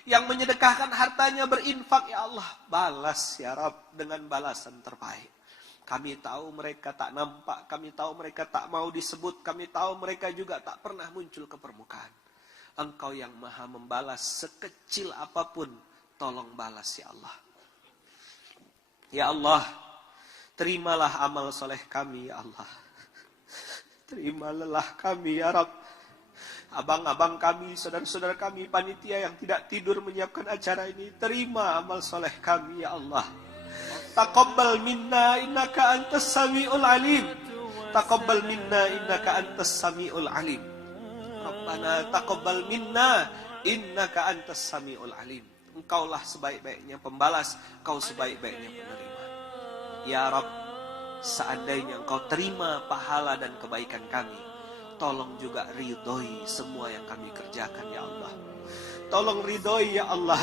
yang menyedekahkan hartanya, berinfak ya Allah, balas ya Rabb dengan balasan terbaik. Kami tahu mereka tak nampak, kami tahu mereka tak mau disebut, kami tahu mereka juga tak pernah muncul ke permukaan. Engkau yang maha membalas sekecil apapun, tolong balas ya Allah. Ya Allah, terimalah amal soleh kami ya Allah. Terima lelah kami ya Rabb. Abang-abang kami, saudara-saudara kami, panitia yang tidak tidur menyiapkan acara ini, terima amal soleh kami ya Allah. Taqabbal minna innaka antas samiul alim. Taqabbal minna innaka antas samiul alim. Rabbana taqabbal minna innaka antas samiul alim. Engkaulah sebaik-baiknya pembalas, Engkau sebaik-baiknya penerima. Ya Rabb, seandainya Engkau terima pahala dan kebaikan kami, tolong juga ridhoi semua yang kami kerjakan ya Allah. Tolong ridhoi ya Allah.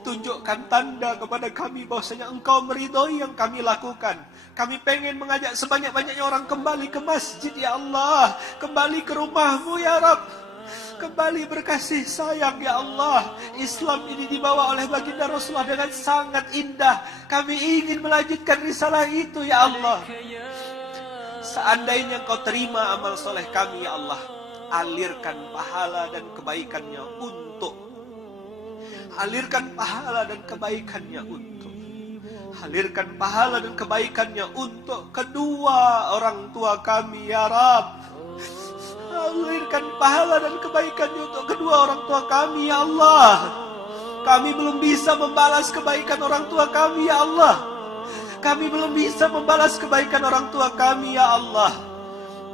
Tunjukkan tanda kepada kami bahwasanya Engkau meridhoi yang kami lakukan. Kami pengen mengajak sebanyak-banyaknya orang kembali ke masjid ya Allah. Kembali ke rumah-Mu ya Rabb. Kembali berkasih sayang ya Allah. Islam ini dibawa oleh baginda Rasulullah dengan sangat indah. Kami ingin melanjutkan risalah itu ya Allah. Seandainya Engkau terima amal soleh kami ya Allah, alirkan pahala dan kebaikannya untuk alirkan pahala dan kebaikannya untuk alirkan pahala dan kebaikannya untuk kedua orang tua kami ya Rabb. Alirkan pahala dan kebaikannya untuk kedua orang tua kami ya Allah. Kami belum bisa membalas kebaikan orang tua kami ya Allah. Kami belum bisa membalas kebaikan orang tua kami ya Allah.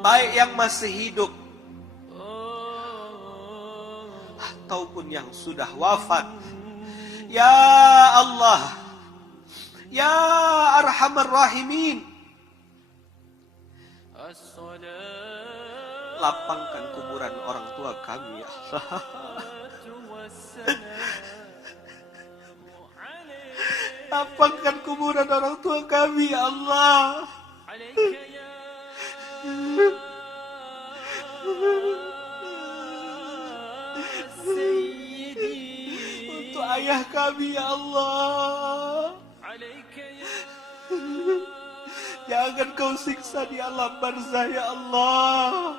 Baik yang masih hidup ataupun yang sudah wafat. Ya Allah, Ya Arhamar Rahimin, lapangkan kuburan orang tua kami ya Allah. Lapangkan kuburan orang tua kami ya Allah. Untuk ayah kami ya Allah, jangan kau siksa di alam barzah ya Allah.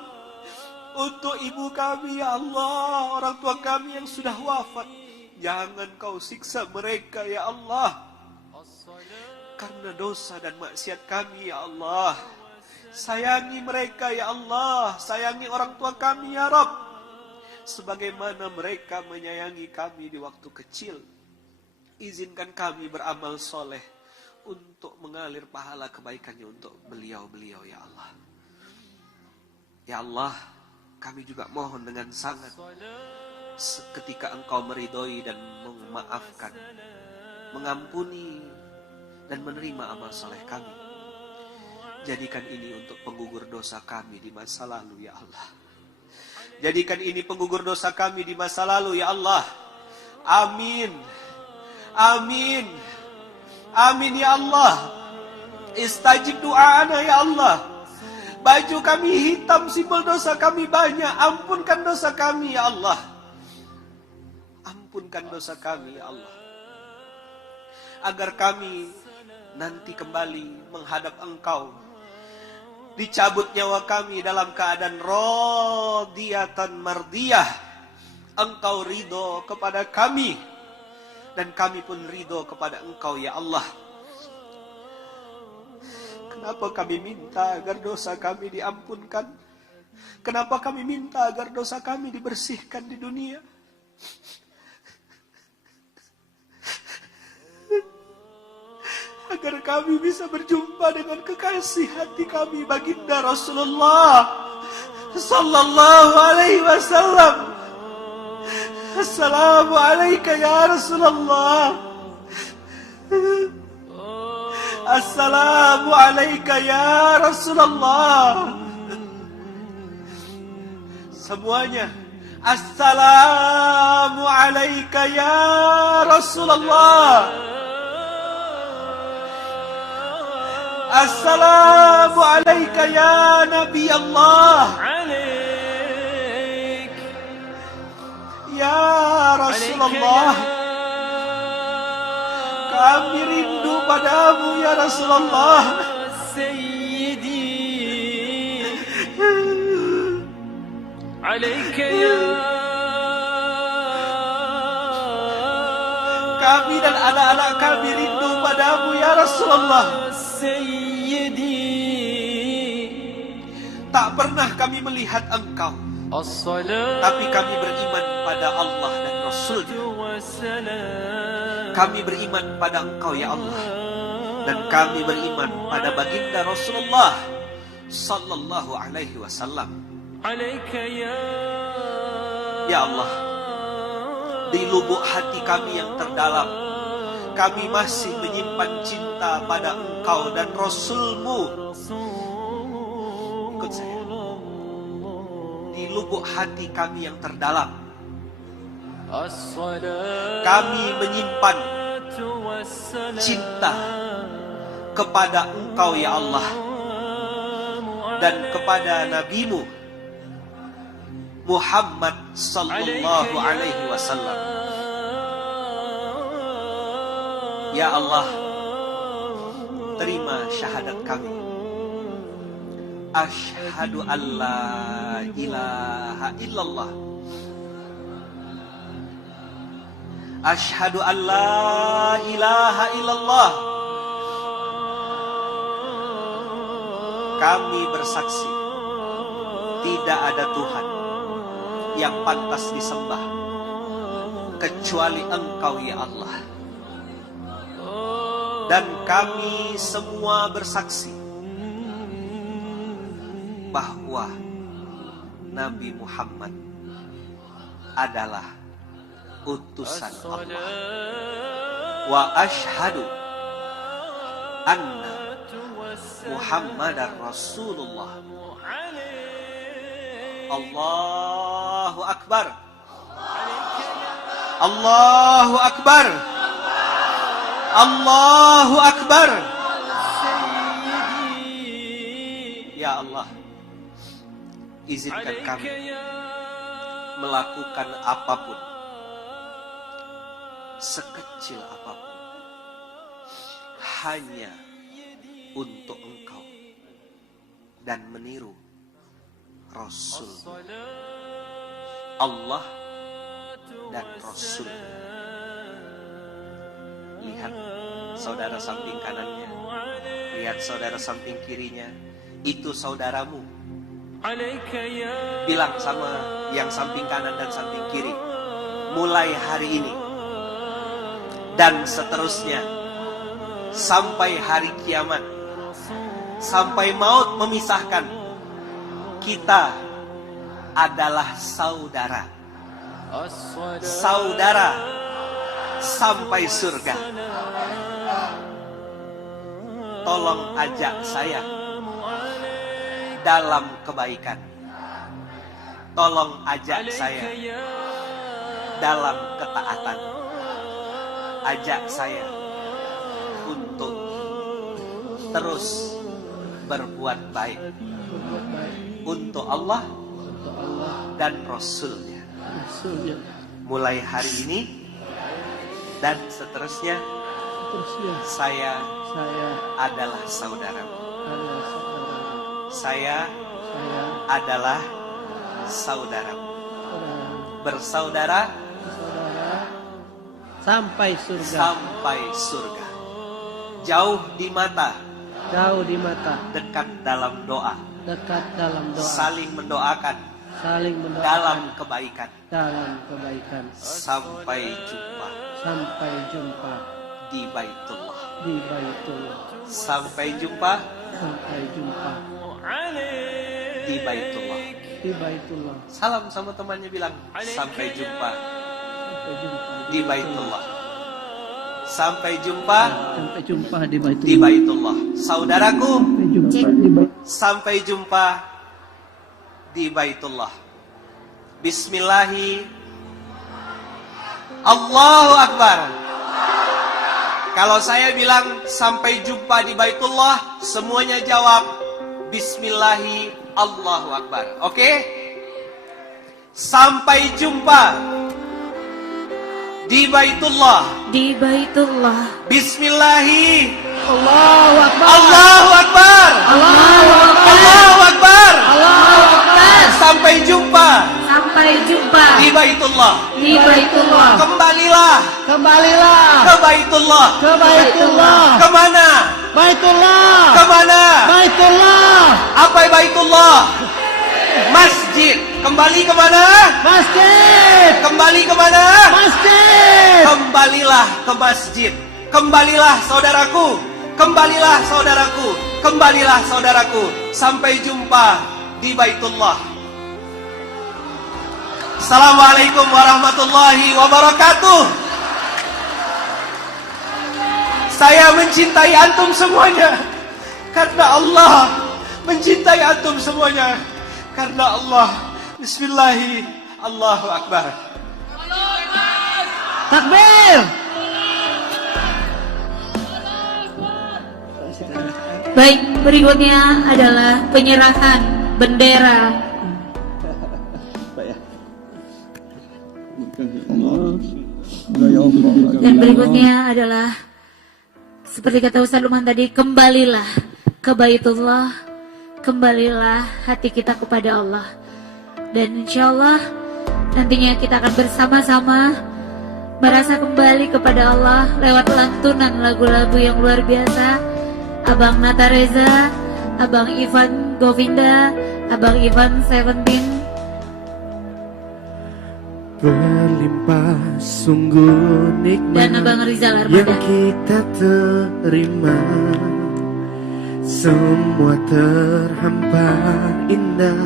Untuk ibu kami ya Allah, orang tua kami yang sudah wafat, jangan kau siksa mereka ya Allah. Karena dosa dan maksiat kami ya Allah. Sayangi mereka ya Allah, sayangi orang tua kami ya Rabb, sebagaimana mereka menyayangi kami di waktu kecil. Izinkan kami beramal soleh untuk mengalir pahala kebaikannya untuk beliau-beliau ya Allah. Ya Allah, kami juga mohon dengan sangat, seketika Engkau meridhoi dan memaafkan, mengampuni dan menerima amal soleh kami. Jadikan ini untuk penggugur dosa kami di masa lalu ya Allah. Jadikan ini penggugur dosa kami di masa lalu ya Allah. Amin. Amin. Amin ya Allah. Istajib doa'ana ya Allah. Baju kami hitam, simbol dosa kami banyak. Ampunkan dosa kami ya Allah. Ampunkan dosa kami ya Allah. Agar kami nanti kembali menghadap Engkau, dicabut nyawa kami dalam keadaan radiyatan mardiyah. Engkau ridho kepada kami, dan kami pun ridho kepada Engkau ya Allah. Kenapa kami minta agar dosa kami diampunkan? Kenapa kami minta agar dosa kami dibersihkan di dunia? Agar kami bisa berjumpa dengan kekasih hati kami, baginda Rasulullah sallallahu alaihi wasallam. Assalamualaikum ya Rasulullah. Assalamualaikum ya Rasulullah. Semuanya, Assalamualaikum ya Rasulullah. Assalamualaikum ya Nabi Allah. Ya Rasulullah, kami rindu padamu ya Rasulullah. Kami dan anak-anak kami rindu padamu ya Rasulullah. Tak pernah kami melihat Engkau, tapi kami beriman pada Allah dan Rasul-Nya. Kami beriman pada Engkau ya Allah, dan kami beriman pada baginda Rasulullah sallallahu alaihi wasallam. Ya Allah, di lubuk hati kami yang terdalam, kami masih menyimpan cinta pada Engkau dan Rasul-Mu. Ikut saya. Di lubuk hati kami yang terdalam, kami menyimpan cinta kepada Engkau ya Allah, dan kepada Nabi-Mu Muhammad sallallahu alaihi wasallam. Ya Allah, terima syahadat kami. Asyhadu an la ilaha illallah. Asyhadu an la ilaha illallah. Kami bersaksi, tidak ada Tuhan yang pantas disembah kecuali Engkau ya Allah. Dan kami semua bersaksi bahwa Nabi Muhammad adalah utusan Allah. Wa ashhadu anna Muhammadar Rasulullah. Allahu Akbar. Allahu Akbar. Allahu Akbar. Ya Allah, izinkan kami melakukan apapun, sekecil apapun, hanya untuk Engkau dan meniru Rasul Allah dan Rasul. Lihat saudara samping kanannya, lihat saudara samping kirinya, itu saudaramu. Bilang sama yang samping kanan dan samping kiri, mulai hari ini dan seterusnya sampai hari kiamat, sampai maut memisahkan, kita adalah saudara. Saudara sampai surga. Tolong ajak saya dalam kebaikan. Tolong ajak saya dalam ketaatan. Ajak saya untuk terus berbuat baik untuk Allah dan Rasulnya. Mulai hari ini dan seterusnya, saya adalah saudaramu. Saya adalah saudaramu. Bersaudara sampai surga. Sampai surga. Jauh di mata. Jauh di mata. Dekat dalam doa. Dekat dalam doa. Saling mendoakan. Saling mendoakan. Dalam kebaikan. Dalam kebaikan. Sampai jumpa. Sampai jumpa di Baitullah. Di Baitullah. Sampai jumpa. Sampai jumpa di Baitullah. Di Baitullah. Salam sama temannya, bilang sampai jumpa. Sampai jumpa di Baitullah. Sampai jumpa. Sampai jumpa di Baitullah. Di Baitullah. Saudaraku, sampai jumpa di Baitullah. Bismillahi. Allahu Akbar. Kalau saya bilang sampai jumpa di Baitullah, semuanya jawab Bismillahi Allahu Akbar. Oke? Sampai jumpa di Baitullah. Di Baitullah. Bismillahi Allahu Akbar. Allahu Akbar. Allahu Akbar. Allahu Akbar. Allahu Akbar. Sampai jumpa. Sampai jumpa Di Baitullah. di Baitullah. Kembalilah. Kembalilah Ke Baitullah. ke Baitullah. Kemana? Baitullah. Kemana? Baitullah. Apa Baitullah? Masjid. Kembali kemana? Masjid. Kembali kemana? Masjid. Kembalilah ke masjid. Kembalilah saudaraku. Kembalilah saudaraku. Kembalilah saudaraku. Sampai jumpa di Baitullah. Assalamualaikum warahmatullahi wabarakatuh. Saya mencintai antum semuanya karena Allah mencintai antum semuanya karena Allah. Bismillahi Allahu Akbar. Takbir. Baik, berikutnya adalah penyerahan bendera. Dan berikutnya adalah seperti kata Ustaz Luman tadi, kembalilah ke Baitullah, kembalilah hati kita kepada Allah. Dan insya Allah nantinya kita akan bersama-sama merasa kembali kepada Allah lewat lantunan lagu-lagu yang luar biasa. Abang Nata Reza, Abang Ivan Govinda, Abang Ivan 17. Berlimpah sungguh nikmat dan Abang Rizal yang Armada. kita terima, semua terhampar indah,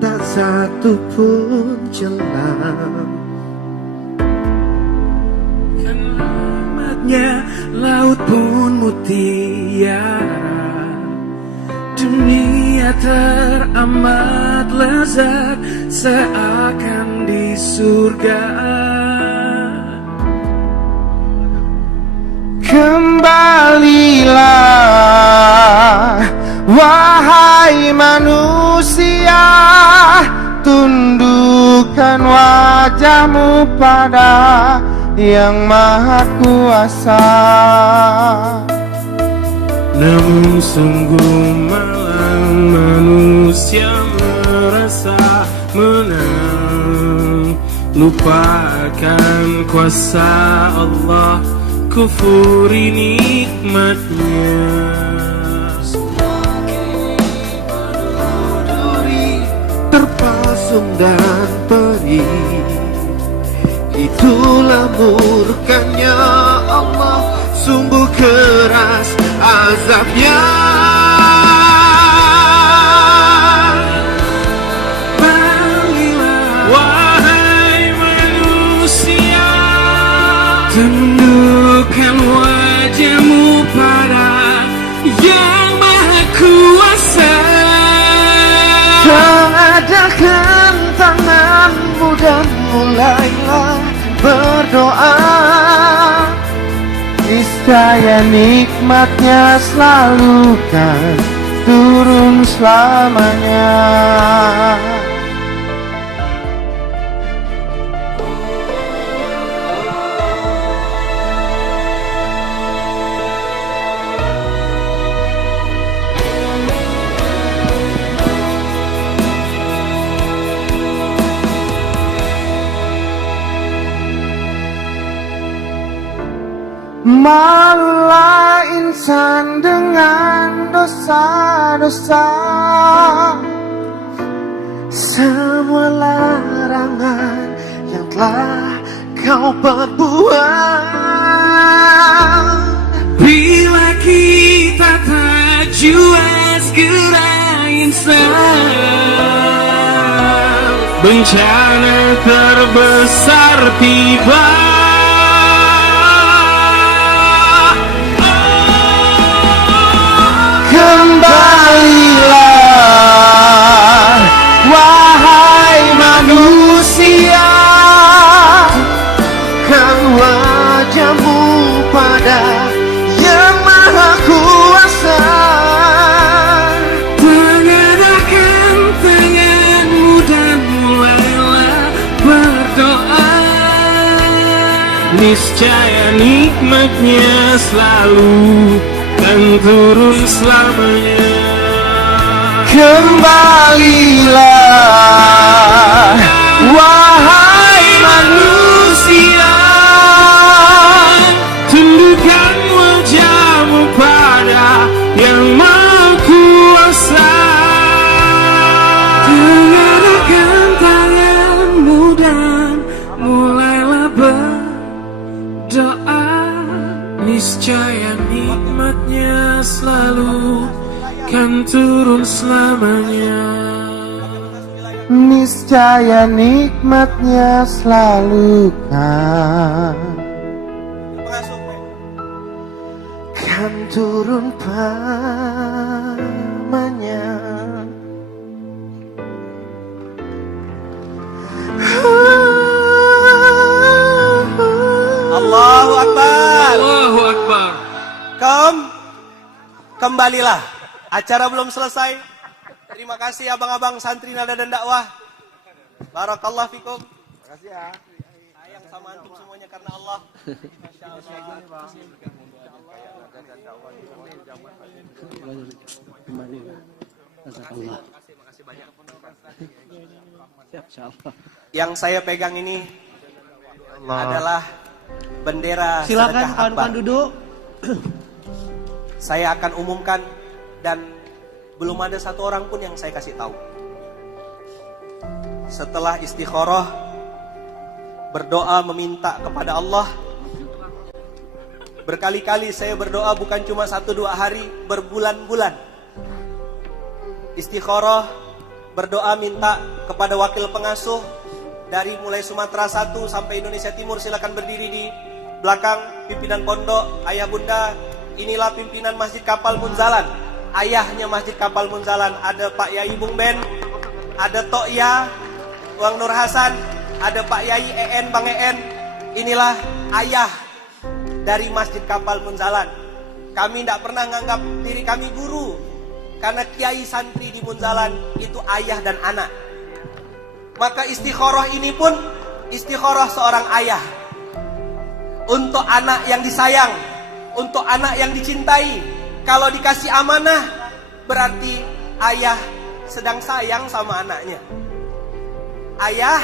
tak satu pun celah. nikmatnya laut pun mutiara. Dunia teramat lezat seakan di surga. Kembalilah wahai manusia, tundukkan wajahmu pada Yang Maha Kuasa. Namun sungguh malang manusia merasa menang, lupakan kuasa Allah, kufuri nikmatnya. Terpasung dan perih, itulah murkanya Allah, sungguh keras azabnya. Balilah wahai manusia, tundukkan wajahmu pada Yang Maha Kuasa. Tengadakan tanganmu dan mulailah berdoa, niscaya nikmatnya selalu kan turun selamanya. Malulah insan dengan dosa-dosa, semua larangan yang telah kau perbuat. Bila kita tak jual segera insan, bencana terbesar tiba. Kembalilah wahai manusia, kan wajahmu pada Yang Maha Kuasa. Tengadakan tanganmu dan mulailah berdoa, niscaya nikmatnya selalu dan turun selamanya. Kembalilah wahai manusia, tundukkan wajahmu pada Yang Maha Kuasa. Tengadakan tanganmu dan mulailah berdoa, niscaya nikmatnya selalu kan turun selamanya. niscaya nikmatnya selalu kan turun pamannya. Allahu Akbar. Allahu Akbar. Kembalilah. Acara belum selesai. Terima kasih abang-abang santri nada dan dakwah. Barakallah fikum. Terima kasih ya. Sayang sama antum semuanya karena Allah. Makasih banyak. Yang saya pegang ini adalah bendera Silakan sedekah akbar. kawan-kawan duduk. Saya akan umumkan dan belum ada satu orang pun yang saya kasih tahu. Setelah istikharah, berdoa meminta kepada Allah, berkali-kali saya berdoa bukan cuma 1-2 hari, berbulan-bulan. Istikharah, berdoa minta kepada wakil pengasuh dari mulai Sumatera 1 sampai Indonesia Timur, silakan berdiri di belakang pimpinan pondok, ayah bunda, inilah pimpinan Masjid Kapal Munzalan. Ayahnya Masjid Kapal Munzalan, ada Pak Yai Bung Ben, ada Tok Ya, Bang Nur Hasan, ada Pak Yai EN, Bang EN. Inilah ayah dari Masjid Kapal Munzalan. Kami tidak pernah menganggap diri kami guru, karena kiai santri di Munzalan itu ayah dan anak. Maka istikharah ini pun istikharah seorang ayah untuk anak yang disayang, untuk anak yang dicintai. Kalau dikasih amanah, berarti ayah sedang sayang sama anaknya. Ayah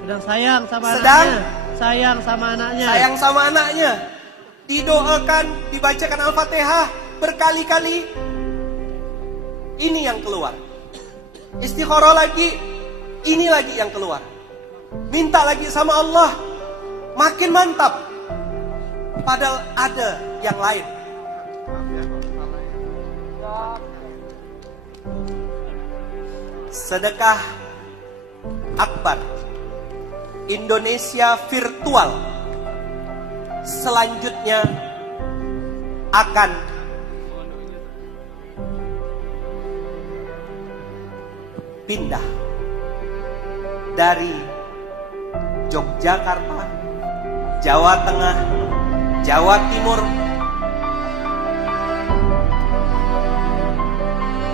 sedang sayang sama sedang anaknya. Sayang sama anaknya. Sayang sama anaknya. Didoakan, dibacakan Al-Fatihah berkali-kali. Ini yang keluar. Istikharah lagi, ini lagi yang keluar. Minta lagi sama Allah, makin mantap. Padahal ada yang lain. Sedekah akbar Indonesia virtual selanjutnya akan pindah dari Yogyakarta, Jawa Tengah, Jawa Timur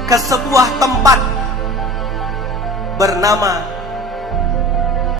ke sebuah tempat bernama